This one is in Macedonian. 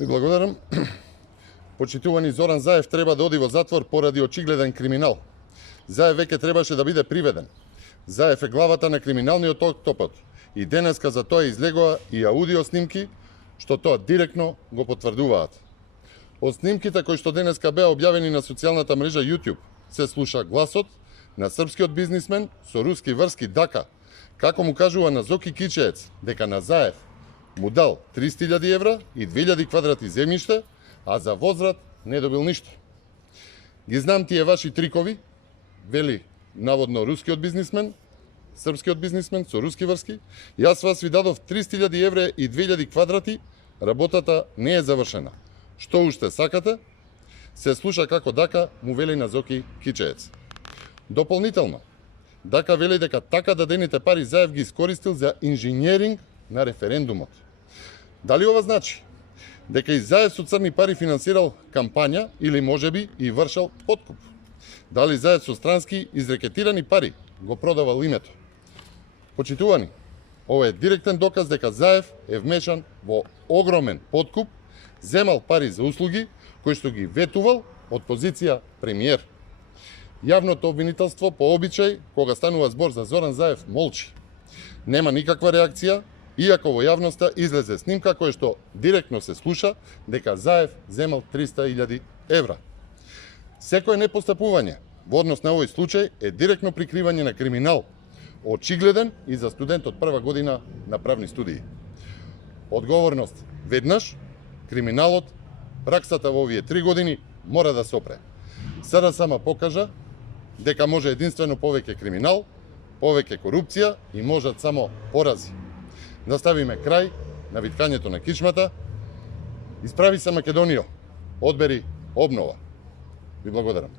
Ви благодарам. Почитувани Зоран Заев треба да оди во затвор поради очигледен криминал. Заев веќе требаше да биде приведен. Заев е главата на криминалниот октопод и денеска за тоа излегоа и аудио снимки, што тоа директно го потврдуваат. Од снимките кои што денеска беа објавени на социјалната мрежа YouTube, се слуша гласот на српскиот бизнисмен со руски врски Дака, како му кажува на Зоки Кичеец дека на Заев му дал 300.000 евра и 2000 квадрати земјиште, а за возврат не добил ништо. Ги знам тие ваши трикови, вели наводно рускиот бизнисмен, српскиот бизнисмен со руски врски. Јас вас ви дадов 300.000 евра и 2000 квадрати, работата не е завршена. Што уште сакате? Се слуша како Дака му вели на Зоки Кичеец. Дополнително, Дака вели дека така дадените пари Заев ги искористил за инженеринг на референдумот. Дали ова значи дека и Заев со црни пари финансирал кампања или можеби и вршал подкуп? Дали Заев со странски изрекетирани пари го продавал името? Почитувани, ова е директен доказ дека Заев е вмешан во огромен подкуп, земал пари за услуги кои што ги ветувал од позиција премиер. Јавното обвинителство по обичај, кога станува збор за Зоран Заев, молчи. Нема никаква реакција, иако во јавноста излезе снимка која што директно се слуша дека Заев земал 300.000 евра. Секое непостапување во однос на овој случај е директно прикривање на криминал, очигледен и за студент од прва година на правни студии. Одговорност веднаш, криминалот, праксата во овие 3 години мора да се опре. Сега сама покажа дека може единствено повеќе криминал, повеќе корупција и можат само порази. Да ставиме крај на виткањето на кичмата. Исправи се Македонија, одбери обнова. Ви благодарам.